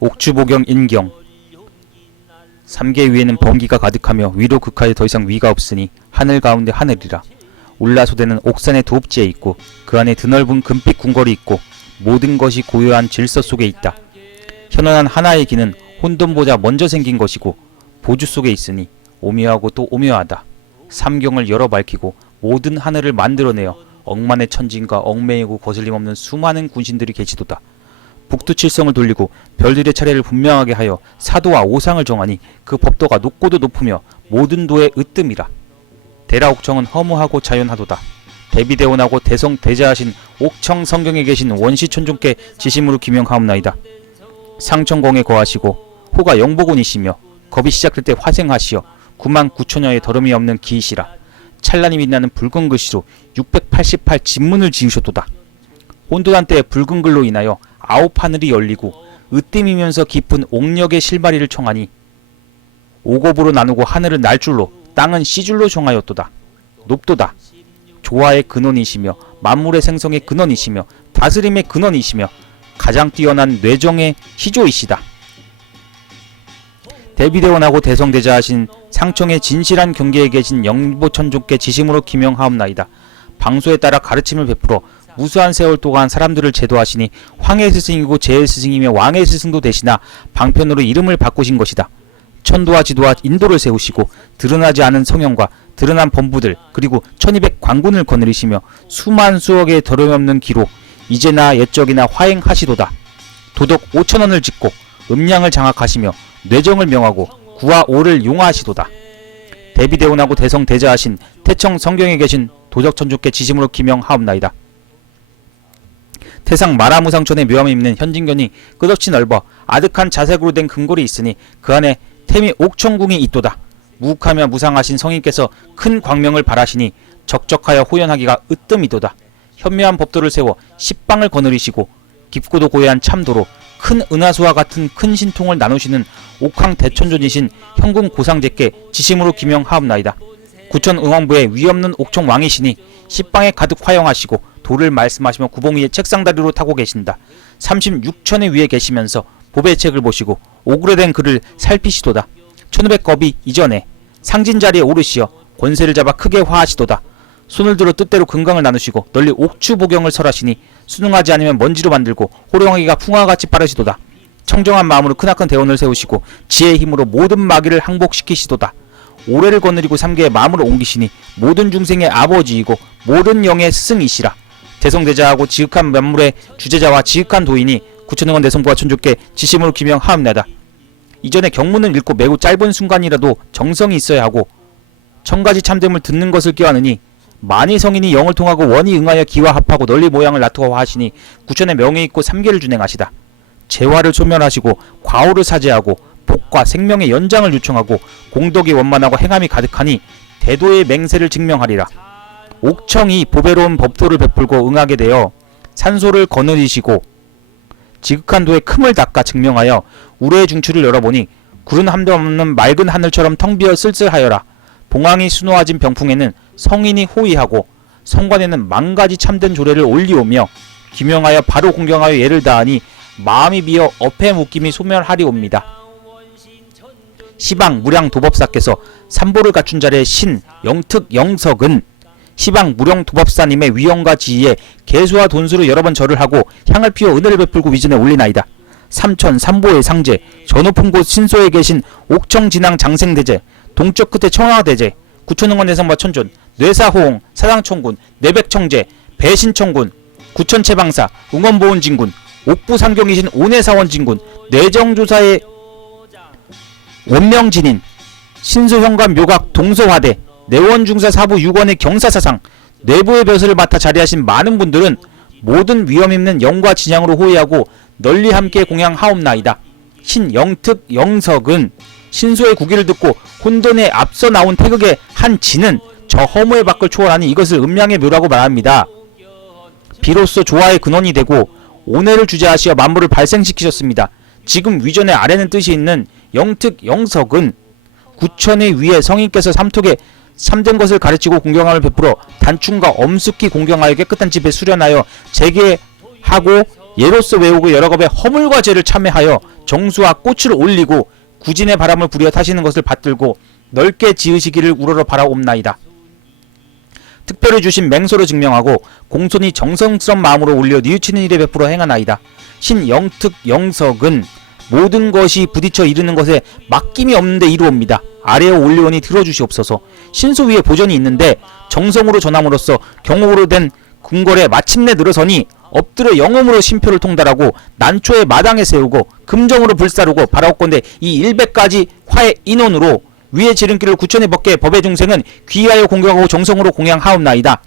옥주보경 인경. 삼계 위에는 번기가 가득하며 위로 극하에 더 이상 위가 없으니 하늘 가운데 하늘이라. 울라소대는 옥산의 도읍지에 있고 그 안에 드넓은 금빛 궁궐이 있고 모든 것이 고요한 질서 속에 있다. 현원한 하나의 기는 혼돈보다 먼저 생긴 것이고 보주 속에 있으니 오묘하고 또 오묘하다. 삼경을 열어 밝히고 모든 하늘을 만들어내어 억만의 천진과 얽매이고 거슬림없는 수많은 군신들이 계시도다. 북두칠성을 돌리고 별들의 차례를 분명하게 하여 사도와 오상을 정하니 그 법도가 높고도 높으며 모든 도의 으뜸이라. 대라옥청은 허무하고 자연하도다. 대비대원하고 대성대자하신 옥청 성경에 계신 원시천종께 지심으로 기명하옵나이다. 상천공에 거하시고 호가 영복원이시며 겁이 시작될 때 화생하시어 9만 9천여의 더름이 없는 기이시라. 찬란히 빛나는 붉은 글씨로 688 진문을 지으셨도다. 혼돈한 때의 붉은 글로 인하여 9하늘이 열리고 으뜸이면서 깊은 옥력의 실마리를 청하니 오곱으로 나누고 하늘은 날줄로 땅은 씨줄로 정하였도다. 높도다. 조화의 근원이시며 만물의 생성의 근원이시며 다스림의 근원이시며 가장 뛰어난 뇌정의 희조이시다. 대비대원하고 대성대자하신 상청의 진실한 경계에 계신 영보천종께 지심으로 기명하옵나이다. 방소에 따라 가르침을 베풀어 무수한 세월 동안 사람들을 제도하시니 황의 스승이고 제의 스승이며 왕의 스승도 되시나 방편으로 이름을 바꾸신 것이다. 천도와 지도와 인도를 세우시고 드러나지 않은 성형과 드러난 범부들 그리고 1200 관군을 거느리시며 수만 수억의 더러움없는 기로 이제나 옛적이나 화행하시도다. 도덕 5,000원을 짓고 음량을 장악하시며 뇌정을 명하고 구와 오를 용하시도다. 대비대원하고 대성대자하신 태청 성경에 계신 도적천주께 지심으로 기명하옵나이다. 태상 마라무상촌의 묘함이 있는 현진견이 끝없이 넓어 아득한 자색으로 된 금골이 있으니 그 안에 태미 옥천궁이 있도다. 무욱하며 무상하신 성인께서 큰 광명을 발하시니 적적하여 호연하기가 으뜸이도다. 현묘한 법도를 세워 십방을 거느리시고 깊고도 고요한 참도로 큰 은하수와 같은 큰 신통을 나누시는 옥황 대천존이신 현궁 고상제께 지심으로 기명하옵나이다. 구천 응왕부의 위없는 옥청 왕이시니 십방에 가득 화영하시고 도를 말씀하시며 구봉 위에 책상다리로 타고 계신다. 36천의 위에 계시면서 보배 책을 보시고 오그레된 글을 살피시도다. 1500겁이 이전에 상진자리에 오르시어 권세를 잡아 크게 화하시도다. 손을 들어 뜻대로 금강을 나누시고 널리 옥추보경을 설하시니 수능하지 않으면 먼지로 만들고 호령하기가 풍화같이 빠르시도다. 청정한 마음으로 크나큰 대원을 세우시고 지혜의 힘으로 모든 마귀를 항복시키시도다. 오래를 거느리고 삼계의 마음을 옮기시니 모든 중생의 아버지이고 모든 영의 스승이시라. 대성대자하고 지극한 만물의 주제자와 지극한 도인이 구천응원 대성부와 천주께 지심으로 기명하옵나이다. 이전에 경문을 읽고 매우 짧은 순간이라도 정성이 있어야 하고 천가지 참됨을 듣는 것을 껴하느니 만이 성인이 영을 통하고 원이 응하여 기와 합하고 널리 모양을 나투어 하시니 구천의 명예 있고 삼계를 준행하시다. 재화를 소멸하시고 과오를 사죄하고 복과 생명의 연장을 요청하고 공덕이 원만하고 행함이 가득하니 대도의 맹세를 증명하리라. 옥청이 보배로운 법도를 베풀고 응하게 되어 산소를 거느리시고 지극한 도의 큼을 닦아 증명하여 우레의 중추를 열어보니 구른 함도 없는 맑은 하늘처럼 텅 비어 쓸쓸하여라. 봉황이 수놓아진 병풍에는 성인이 호위하고 성관에는 만가지 참된 조례를 올리오며 기명하여 바로 공경하여 예를 다하니 마음이 비어 업의 묶임이 소멸하리옵니다. 시방 무량 도법사께서 삼보를 갖춘 자리의 신 영특 영석은 시방 무령 도법사님의 위엄과 지위에 개수와 돈수로 여러 번 절을 하고 향을 피워 은혜를 베풀고 위전에 올리나이다. 삼천 삼보의 상제 저 높은 곳 신소에 계신 옥청진왕 장생대제 동쪽 끝에 청하대제 구천응원 대성과 천존 뇌사호옹 사당천군 내백청제 배신청군 구천체방사 응원보훈진군 옥부상경이신 오내사원진군 뇌정조사의 원명진인 신소현관 묘각 동서화대 내원중사 사부 6원의 경사사상 내부의 벼슬을 맡아 자리하신 많은 분들은 모든 위엄있는 영과 진양으로 호위하고 널리 함께 공양하옵나이다. 신영특 영석은 신소의 구기를 듣고 혼돈에 앞서 나온 태극의 한 진은 저 허무의 밖을 초월하니 이것을 음량의 묘라고 말합니다. 비로소 조화의 근원이 되고 오뇌를 주재하시어 만물을 발생시키셨습니다. 지금 위전에 아래는 뜻이 있는 영특 영석은 구천의 위에 성인께서 삼톡에 참된 것을 가르치고 공경함을 베풀어 단충과 엄숙히 공경하여 깨끗한 집에 수련하여 재개하고 예로서 외우고 여러 겁의 허물과 죄를 참회하여 정수와 꽃을 올리고 구진의 바람을 부려 타시는 것을 받들고 넓게 지으시기를 우러러 바라옵나이다. 특별히 주신 맹소를 증명하고 공손히 정성스런 마음으로 올려 뉘우치는 일에 베풀어 행하나이다. 신영특 영석은 모든 것이 부딪혀 이르는 것에 막힘이 없는데 이루옵니다. 아래에 올리오니 들어주시옵소서. 신소 위에 보전이 있는데 정성으로 전함으로써 경옥으로 된 궁궐에 마침내 늘어서니 엎드려 영음으로 심표를 통달하고 난초에 마당에 세우고 금정으로 불사르고 바라옵건대 이 100가지 화의 인원으로 위의 지름길을 구천에 벗게 법의 중생은 귀하여 공경하고 정성으로 공양하옵나이다.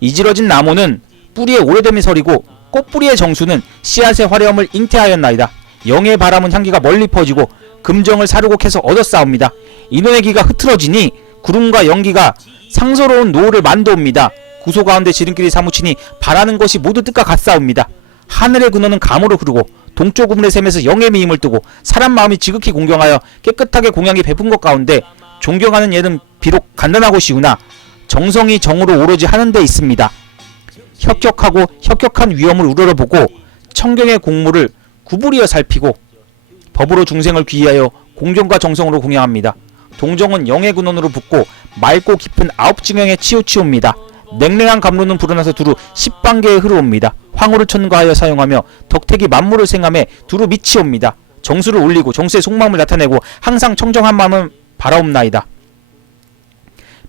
이지러진 나무는 뿌리에 오래됨이 서리고 꽃뿌리의 정수는 씨앗의 화려함을 잉태하였나이다. 영의 바람은 향기가 멀리 퍼지고 금정을 사르고 캐서 얻었사옵니다. 인원의 기가 흐트러지니 구름과 연기가 상서로운 노를 만도옵니다. 구소 가운데 지름길이 사무치니 바라는 것이 모두 뜻과 같사옵니다. 하늘의 근원은 감으로 흐르고 동쪽 우물의 샘에서 영의 미임을 뜨고 사람 마음이 지극히 공경하여 깨끗하게 공양이 베푼 것 가운데 존경하는 예는 비록 간단하고시구나 정성이 정으로 오로지 하는 데 있습니다. 혁혁하고 혁혁한 위엄을 우러러보고 청경의 공무를 구부리어 살피고 법으로 중생을 귀하여 공경과 정성으로 공양합니다. 동정은 영의 근원으로 붙고 맑고 깊은 아홉증형에 치우치옵니다. 냉랭한 감로는 불어나서 두루 10반개에 흐르옵니다. 황후를 첨가하여 사용하며 덕택이 만물을 생함에 두루 미치옵니다. 정수를 올리고 정수의 속마음을 나타내고 항상 청정한 마음을 바라옵나이다.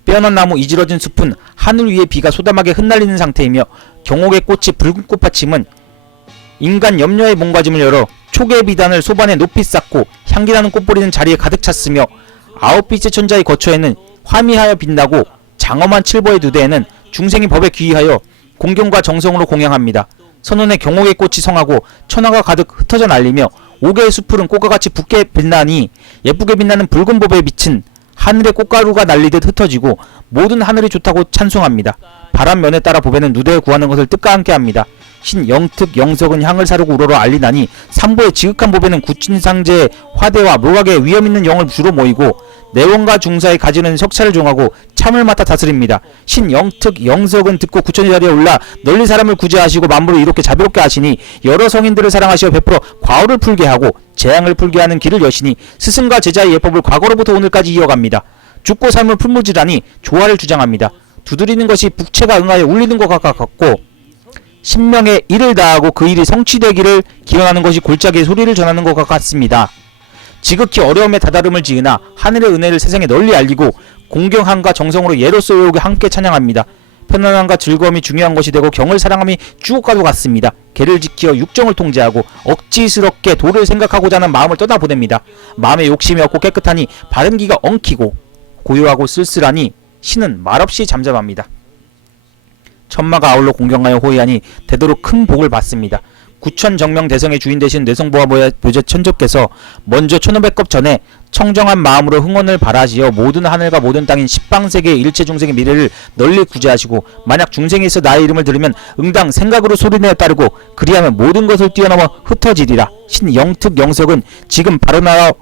빼어난 나무 이지러진 숲은 하늘 위에 비가 소담하게 흩날리는 상태이며 경옥의 꽃이 붉은 꽃받침은 인간 염려의 몸가짐을 열어 촉의 비단을 소반에 높이 쌓고 향기나는 꽃뿌리는 자리에 가득 찼으며 아홉빛의 천자의 거처에는 화미하여 빛나고 장엄한 칠보의 두대에는 중생이 법에 귀의하여 공경과 정성으로 공양합니다. 선원의 경옥의 꽃이 성하고 천하가 가득 흩어져 날리며 옥의 숲풀은 꽃과 같이 붉게 빛나니 예쁘게 빛나는 붉은 법에 비친 하늘의 꽃가루가 날리듯 흩어지고 모든 하늘이 좋다고 찬송합니다. 바람면에 따라 법에는 누대에 구하는 것을 뜻과 함께 합니다. 신영특 영석은 향을 사르고 우러러 알리나니 삼보의 지극한 법에는 구친상제의 화대와 묘각의 위엄있는 영을 주로 모이고 내원과 중사의 가지는 석차를 종하고 참을 맡아 다스립니다. 신영특 영석은 듣고 구천의 자리에 올라 널리 사람을 구제하시고 만물을 이롭게 자비롭게 하시니 여러 성인들을 사랑하시어 베풀어 과오를 풀게 하고 재앙을 풀게 하는 길을 여시니 스승과 제자의 예법을 과거로부터 오늘까지 이어갑니다. 죽고 삶을 풀무지라니 조화를 주장합니다. 두드리는 것이 북채가 응하여 울리는 것과 같고 신명의 일을 다하고 그 일이 성취되기를 기원하는 것이 골짜기의 소리를 전하는 것과 같습니다. 지극히 어려움에 다다름을 지으나 하늘의 은혜를 세상에 널리 알리고 공경함과 정성으로 예로서 외우고 함께 찬양합니다. 편안함과 즐거움이 중요한 것이 되고 경을 사랑함이 주옥과도 같습니다. 계를 지키어 육정을 통제하고 억지스럽게 도를 생각하고자 하는 마음을 떠나보냅니다. 마음에 욕심이 없고 깨끗하니 바른 기가 엉키고 고요하고 쓸쓸하니 신은 말없이 잠잠합니다. 천마가 아울러 공경하여 호의하니 되도록 큰 복을 받습니다. 구천정명 대성의 주인 되신 뇌성보화 묘제 천조께서 먼저 1500겁 전에 청정한 마음으로 흥원을 바라지어 모든 하늘과 모든 땅인 십방세계의 일체 중생의 미래를 널리 구제하시고 만약 중생에서 나의 이름을 들으면 응당 생각으로 소리내어 따르고 그리하면 모든 것을 뛰어넘어 흩어지리라. 신영특 영석은 지금 발언하여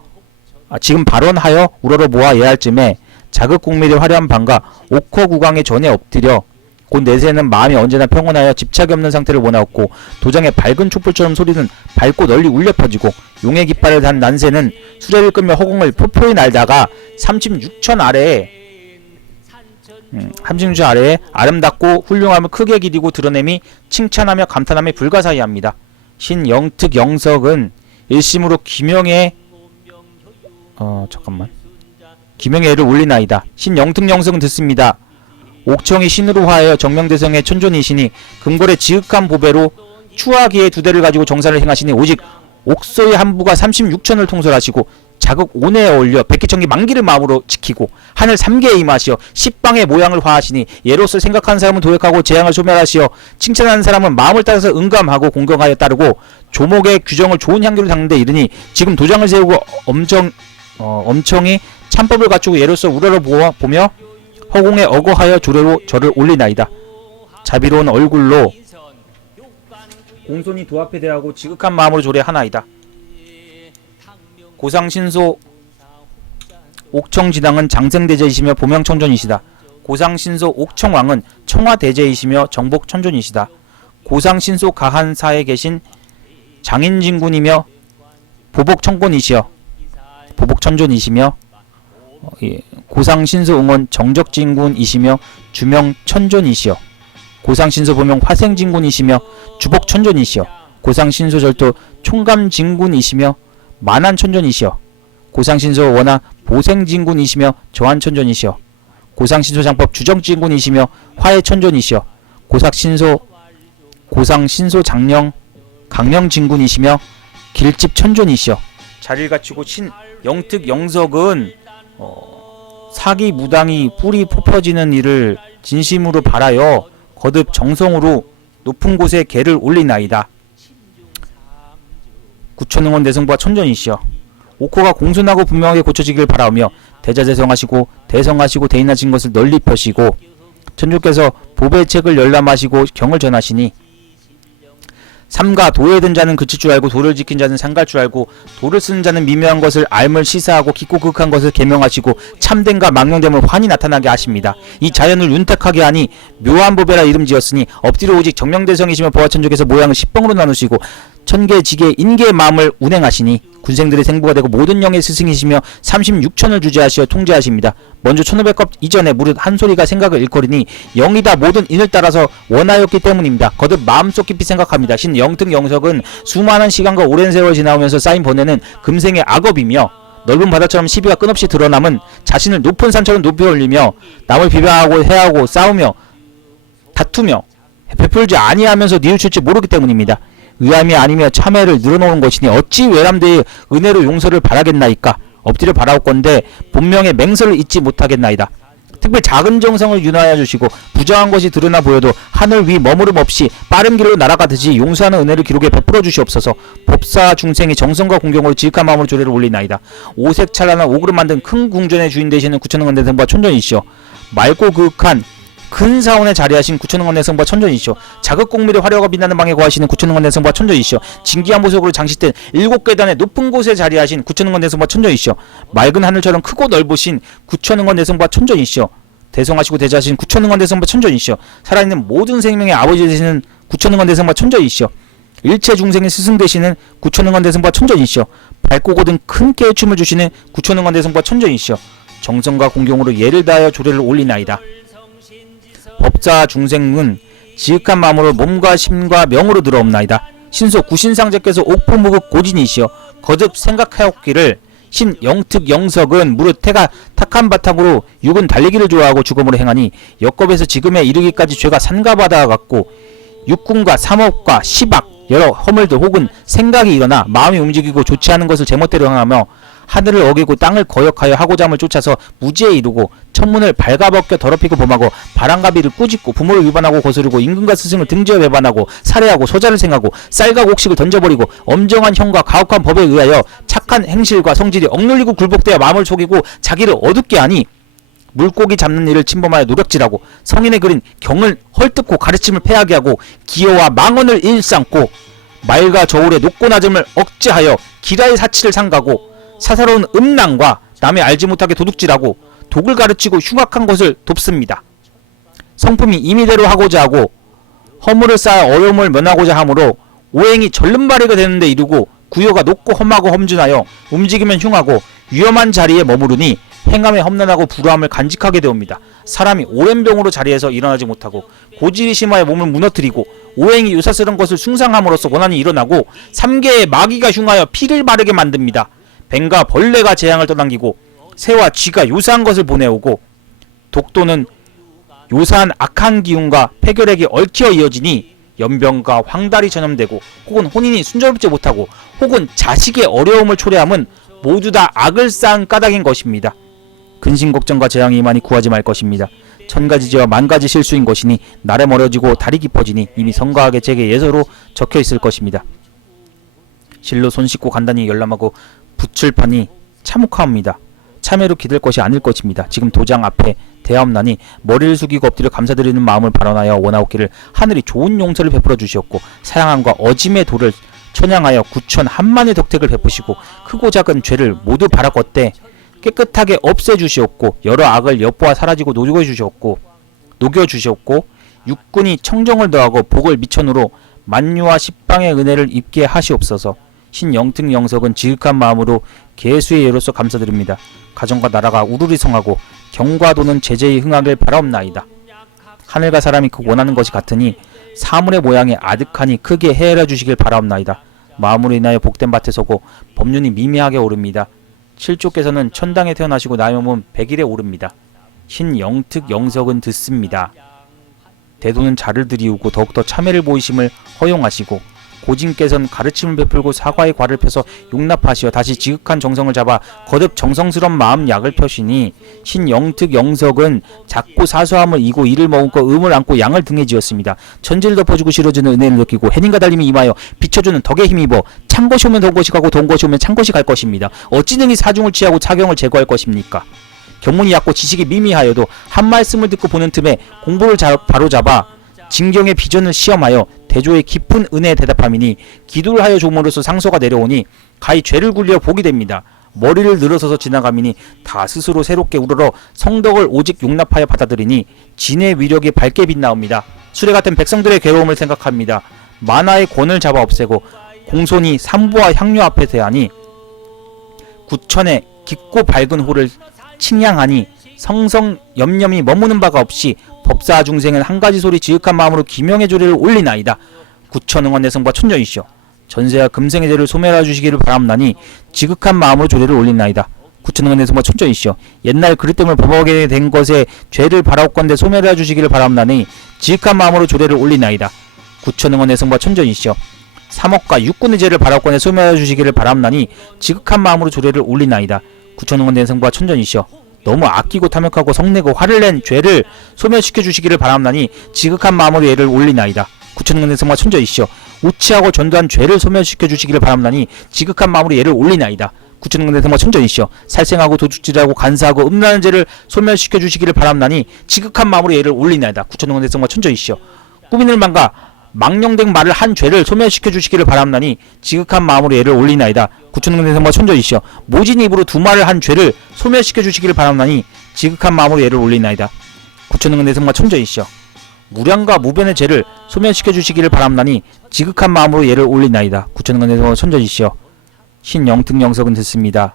우러러 모아 예할 쯤에 자극공밀의 화려한 방과 옥허구강의 전에 엎드려 곧 내세는 마음이 언제나 평온하여 집착이 없는 상태를 원하였고 도장의 밝은 촛불처럼 소리는 밝고 널리 울려 퍼지고 용의 깃발을 단 난새는 수레를 끌며 허공을 포포히 날다가 36천 아래에 아름답고 훌륭함을 크게 기리고 드러내미 칭찬하며 감탄함이 불가사의합니다. 신영특 영석은 일심으로 기명의 애를 올리나이다. 신영특 영석은 듣습니다. 옥청이 신으로 화하여 정명대성의 천존이시니 금골의 지극한 보배로 추하기의 두 대를 가지고 정사를 행하시니 오직 옥소의 한부가 36천을 통솔하시고 자극 온해에 올려 백기천기 만기를 마음으로 지키고 하늘 3개에 임하시어 10방의 모양을 화하시니 예로서 생각하는 사람은 도액하고 재앙을 소멸하시어 칭찬하는 사람은 마음을 따라서 응감하고 공경하여 따르고 조목의 규정을 좋은 향기로 닦는 데 이르니 지금 도장을 세우고 엄청이 참법을 갖추고 예로서 우러러 보며 허공에 어거하여 조례로 저를 올리나이다. 자비로운 얼굴로 공손히 도 앞에 대하고 지극한 마음으로 조례하나이다. 고상신소 옥청지당은 장생대제이시며 보명천존이시다. 고상신소 옥청왕은 청화대제이시며 정복천존이시다. 고상신소 가한사에 계신 장인진군이며 보복천곤이시여 보복천존이시며 고상신소응원 정적진군이시며 주명천존이시여 고상신소보명 화생진군이시며 주복천존이시여 고상신소절도 총감진군이시며 만안천존이시여 고상신소 원하 보생진군이시며 저한천존이시여 고상신소장법 주정진군이시며 화해천존이시여 고상신소 장령 강령진군이시며 길집천존이시여 자리를 갖추고 신 영특 영석은 사기 무당이 뿌리 뽑혀지는 일을 진심으로 바라여 거듭 정성으로 높은 곳에 계를 올리나이다. 구천응원 대성부와 천존이시여 옥호가 공손하고 분명하게 고쳐지길 바라오며 대자재성하시고 대성하시고 대인하신 것을 널리 펴시고 천주께서 보배의 책을 열람하시고 경을 전하시니 삼가 도에 든 자는 그칠 줄 알고 도를 지킨 자는 상갈 줄 알고 도를 쓰는 자는 미묘한 것을 알물 시사하고 깊고 극한 것을 계명하시고 참됨과 망령됨을 환히 나타나게 하십니다. 이 자연을 윤택하게 하니 묘한 보배라 이름 지었으니 엎드려 오직 정명대성이시며 보아천족에서 모양을 10봉으로 나누시고 천계 지계 인계의 마음을 운행하시니 군생들의 생부가 되고 모든 영의 스승이시며 36천을 주재하시어 통제하십니다. 먼저 1500겁 이전에 무릇 한 소리가 생각을 일컬으니 영이다 모든 인을 따라서 원하였기 때문입니다. 거듭 마음속 깊이 생각합니다. 신 영특 영석은 수많은 시간과 오랜 세월 지나오면서 쌓인 번뇌는 금생의 악업이며 넓은 바다처럼 시비가 끝없이 드러남은 자신을 높은 산처럼 높이 올리며 남을 비방하고 해하고 싸우며 다투며 베풀지 아니하면서 뉘우칠지 모르기 때문입니다. 의함이 아니며 참회를 늘어놓은 것이니 어찌 외람되이 은혜로 용서를 바라겠나이까. 엎드려 바라옵건대 본명의 맹서를 잊지 못하겠나이다. 특히 작은 정성을 윤하여 주시고 부정한 것이 드러나 보여도 하늘 위 머무름 없이 빠른 길로 날아가듯이 용서하는 은혜를 기록에 베풀어 주시옵소서. 법사 중생이 정성과 공경으로 지극한 마음으로 조례를 올리나이다. 오색 찬란한 옥으로 만든 큰 궁전의 주인 되시는 구천응원 대성부와 천존이시여 맑고 그윽한 큰 사원에 자리하신 구천응원 대성부와 천존이시여 자극공밀의 화려가 빛나는 방에 거하시는 구천응원 대성부와 천존이시여 진기한 보석으로 장식된 7계단의 높은 곳에 자리하신 구천응원 대성부와 천존이시여 맑은 하늘처럼 크고 넓으신 구천응원 대성부와 천존이시여 대성하시고 대자하신 구천응원 대성부와 천존이시여 살아있는 모든 생명의 아버지 되시는 구천응원 대성부와 천존이시여 일체 중생의 스승 되시는 구천응원 대성부와 천존이시여 밝고 고든 큰 깨우침을 주시는 구천응원 대성부와 천존이시여 정성과 공경으로 예를 다하여 조례를 올리나이다. 법자 중생은 지극한 마음으로 몸과 심과 명으로 들어옵나이다. 신소 구신상제께서 옥포무극 고진이시여 거듭 생각하였기를 신 영특 영석은 무릇 태가 탁한 바탕으로 육은 달리기를 좋아하고 죽음으로 행하니 역겁에서 지금에 이르기까지 죄가 산과 바다와 같고 육군과 삼업과 시박 여러 허물들 혹은 생각이 일어나 마음이 움직이고 좋지 않은 것을 제멋대로 행하며 하늘을 어기고 땅을 거역하여 하고자 함을 쫓아서 무지에 이르고 천문을 발가벗겨 더럽히고 범하고 바람가비를 꾸짖고 부모를 위반하고 거스르고 임금과 스승을 등지어 배반하고 살해하고 소자를 생하고 쌀과 곡식을 던져버리고 엄정한 형과 가혹한 법에 의하여 착한 행실과 성질이 억눌리고 굴복되어 마음을 속이고 자기를 어둡게 하니 물고기 잡는 일을 침범하여 노력질하고 성인의 그린 경을 헐뜯고 가르침을 패하게 하고 기여와 망언을 일삼고 말과 저울의 높고 낮음을 억제하여 기라의 사치를 삼가고 사사로운 음란과 남이 알지 못하게 도둑질하고 독을 가르치고 흉악한 것을 돕습니다. 성품이 임의대로 하고자 하고 허물을 쌓아 어려움을 면하고자 하므로 오행이 절름발이가 되는데 이르고 구여가 높고 험하고 험준하여 움직이면 흉하고 위험한 자리에 머무르니 행함에 험난하고 불우함을 간직하게 되옵니다. 사람이 오랜 병으로 자리에서 일어나지 못하고 고질이 심하여 몸을 무너뜨리고 오행이 유사스러운 것을 숭상함으로써 원한이 일어나고 삼계의 마귀가 흉하여 피를 바르게 만듭니다. 뱀과 벌레가 재앙을 떠당기고 새와 쥐가 요사한 것을 보내오고 독도는 요사한 악한 기운과 폐결핵이 얽혀 이어지니 연병과 황달이 전염되고 혹은 혼인이 순조롭지 못하고 혹은 자식의 어려움을 초래함은 모두 다 악을 쌓은 까닭인 것입니다. 근심걱정과 재앙이 임하니 구하지 말 것입니다. 천가지 죄와 만가지 실수인 것이니 날에 멀어지고 달이 깊어지니 이미 성가하게 제게 예서로 적혀 있을 것입니다. 실로 손 씻고 간단히 열람하고 붙일 판이 참혹하옵니다. 참회로 기댈 것이 아닐 것입니다. 지금 도장 앞에 대하옵나니 머리를 숙이고 엎드려 감사드리는 마음을 발언하여 원하옵기를 하늘이 좋은 용서를 베풀어 주시옵고 사양함과 어짐의 도를 천양하여 9천 한만의 덕택을 베푸시고 크고 작은 죄를 모두 바라걷되 깨끗하게 없애주시옵고 여러 악을 엿보아 사라지고 녹여주시옵고 육군이 청정을 더하고 복을 미천으로 만유와 십방의 은혜를 입게 하시옵소서. 신영특 영석은 지극한 마음으로 계수의 예로서 감사드립니다. 가정과 나라가 우르르 성하고 경과 도는 제재에 흥하길 바라옵나이다. 하늘과 사람이 그 원하는 것이 같으니 사물의 모양에 아득하니 크게 헤아려 주시길 바라옵나이다. 마음으로 인하여 복된 밭에 서고 법륜이 미미하게 오릅니다. 칠조께서는 천당에 태어나시고 나이 몸은 100일에 오릅니다. 신영특 영석은 듣습니다. 대도는 자를 들이우고 더욱더 참회를 보이심을 허용하시고 고진께서는 가르침을 베풀고 사과의 과를 펴서 용납하시어 다시 지극한 정성을 잡아 거듭 정성스런 마음 약을 펴시니 신영특 영석은 작고 사소함을 이고 이를 머금고 음을 안고 양을 등에 지었습니다. 천지를 덮어주고 실어주는 은혜를 느끼고 해님과 달림이 임하여 비춰주는 덕에 힘입어 찬 것이 오면 더운 것이 가고 더운 것이 오면 찬 것이 갈 것입니다. 어찌 능히 사중을 취하고 차경을 제거할 것입니까? 견문이 얕고 지식이 미미하여도 한 말씀을 듣고 보는 틈에 공부를 바로잡아 진경의 비전을 시험하여 대조의 깊은 은혜에 대답함이니 기도를 하여 조물로서 상소가 내려오니 가히 죄를 굴려 복이 됩니다. 머리를 늘어서서 지나가미니 다 스스로 새롭게 우러러 성덕을 오직 용납하여 받아들이니 진의 위력이 밝게 빛나옵니다. 수레 같은 백성들의 괴로움을 생각합니다. 만화의 권을 잡아 없애고 공손히 삼부와 향료 앞에 대하니 구천의 깊고 밝은 호를 칭양하니 성성 염염이 머무는 바가 없이 법사 중생은 한 가지 소리 지극한 마음으로 기명의 조례를 올리나이다. 구천응원 내성과 천전이시여 전세와 금생의 죄를 소멸해 주시기를 바람나니 지극한 마음으로 조례를 올리나이다. 구천응원 내성과 천전이시여 옛날 그릇 때문에 범하게 된 것에 죄를 바라옵건대 소멸해 주시기를 바람나니 지극한 마음으로 조례를 올리나이다. 구천응원 내성과 천전이시여 삼억과 육군의 죄를 바라옵건대 소멸해 주시기를 바람나니 지극한 마음으로 조례를 올리나이다. 구천응원 내성과 천전이시여 너무 아끼고 탐욕하고 성내고 화를 낸 죄를 소멸시켜 주시기를 바람나니 지극한 마음으로 예를 올리나이다. 구천응원 내성과 천전이시여 우치하고 전도한 죄를 소멸시켜 주시기를 바람나니 지극한 마음으로 예를 올리나이다. 구천응원 내성과 천전이시여 살생하고 도둑질하고 간사하고 음란한 죄를 소멸시켜 주시기를 바람나니 지극한 마음으로 예를 올리나이다. 구천응원 내성과 천전이시여 꾸민을 망가 망령된 말을 한 죄를 소멸시켜 주시기를 바람나니 지극한 마음으로 예를 올리나이다. 구천응원 내성과 천전이시여 모진 입으로 두 말을 한 죄를 소멸시켜 주시기를 바람나니 지극한 마음으로 예를 올리나이다. 구천응원 내성과 천전이시여 무량과 무변의 죄를 소멸시켜 주시기를 바람나니 지극한 마음으로 예를 올리나이다. 구천응원 내성과 천전이시여 신영특 영석은 듣습니다.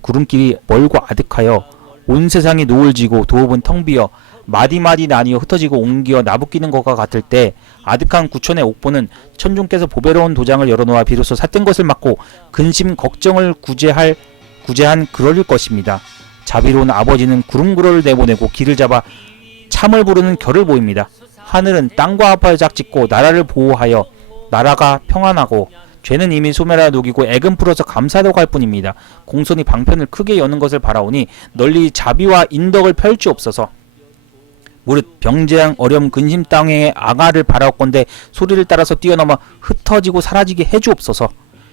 구름길이 멀고 아득하여 온 세상이 노을 지고 도읍은 텅 비어 마디마디 나뉘어 흩어지고 옮겨 나부끼는 것과 같을 때 아득한 구천의 옥보는 천중께서 보배로운 도장을 열어놓아 비로소 삿된 것을 막고 근심 걱정을 구제한 그럴 것입니다. 자비로운 아버지는 구름구러를 내보내고 길을 잡아 참을 부르는 결을 보입니다. 하늘은 땅과 합하여 짝짓고 나라를 보호하여 나라가 평안하고 죄는 이미 소멸하여 녹이고 액은 풀어서 감사하다고 할 뿐입니다. 공손히 방편을 크게 여는 것을 바라오니 널리 자비와 인덕을 펼치옵소서. 무릇 병재앙 어려움 근심 땅의 악아를 바라옵건대 소리를 따라서 뛰어넘어 흩어지고 사라지게 해주옵소서.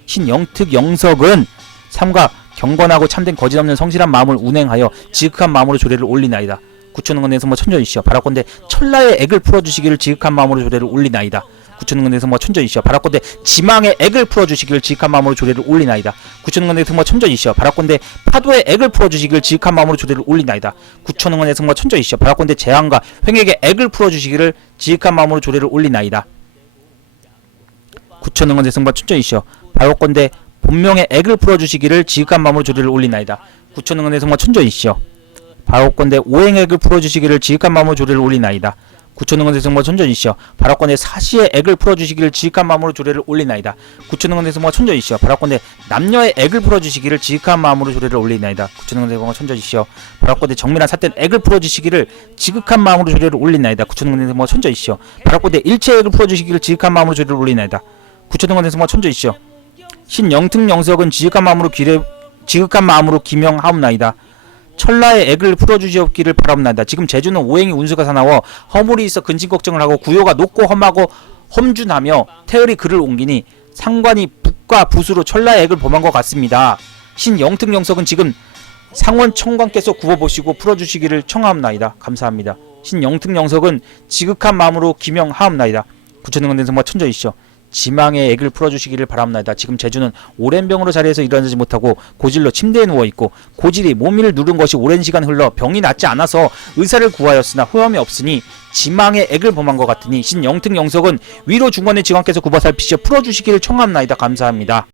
신영특 영석은 삼가 경건하고 참된 거짓없는 성실한 마음을 운행하여 지극한 마음으로 조례를 올리나이다. 구천응원 내성과 천전이시여 바라건대 천라의 액을 풀어주시기를 지극한 마음으로 조례를 올리나이다. 구천응원 내성과 천전이시여 바라건대 지망의 액을 풀어주시기를 지극한 마음으로 조례를 올리나이다. 구천응원 내성과 천전이시여 바라건대 파도의 액을 풀어주시기를 지극한 마음으로 조례를 올리나이다. 구천응원 내성과 천전이시여 바라건대 재앙과 횡액의 액을 풀어주시기를 지극한 마음으로 조례를 올리나이다. 구천응원 내성과 천전이시여 바라건대 본명의 액을 풀어주시기를 지극한 마음으로 조례를 올리나이다. 구천응원 내성과 천전이시여 바라건대 오행액을 풀어주시기를 지극한 마음으로 조례를 올리나이다. 구천응원 내성과 천전이시여 바라건대 사시의 액을 풀어주시기를 지극한 마음으로 조례를 올리나이다. 구천응원 내성과 천전이시여 바라건대 남녀의 액을 풀어주시기를 지극한 마음으로 조례를 올리나이다. 구천응원 내성과 천전이시여 바라건대 정밀한 삿된 액을 풀어주시기를 지극한 마음으로 조례를 올리나이다. 구천응원 내성과 천전이시여 바라건대 일체의 액을 풀어주시기를 지극한 마음으로 조례를 올리나이다. 구천응원 내성과 천전이시여 신영특 영석은 지극한 마음으로 기명하옵나이다. 천라의 액을 풀어주시옵기를 바랍니다. 지금 제주는 오행이 운수가 사나워 허물이 있어 근심 걱정을 하고 구요가 높고 험하고 험준하며 태열이 그를 옮기니 상관이 북과 부수로 천라의 액을 범한 것 같습니다. 신영특 영석은 지금 상원 청관께서 구워보시고 풀어주시기를 청하옵나이다. 감사합니다. 신영특 영석은 지극한 마음으로 기명하옵나이다. 구천응원 내성과 천전이시여 지망의 액을 풀어주시기를 바랍니다. 지금 제주는 오랜 병으로 자리에서 일어나지 못하고 고질로 침대에 누워있고 고질이 몸위를 누른 것이 오랜 시간 흘러 병이 낫지 않아서 의사를 구하였으나 호염이 없으니 지망의 액을 범한 것 같으니 신영특 영석은 위로 중간에 지관께서 굽어 살피시어 풀어주시기를 청합나이다. 감사합니다.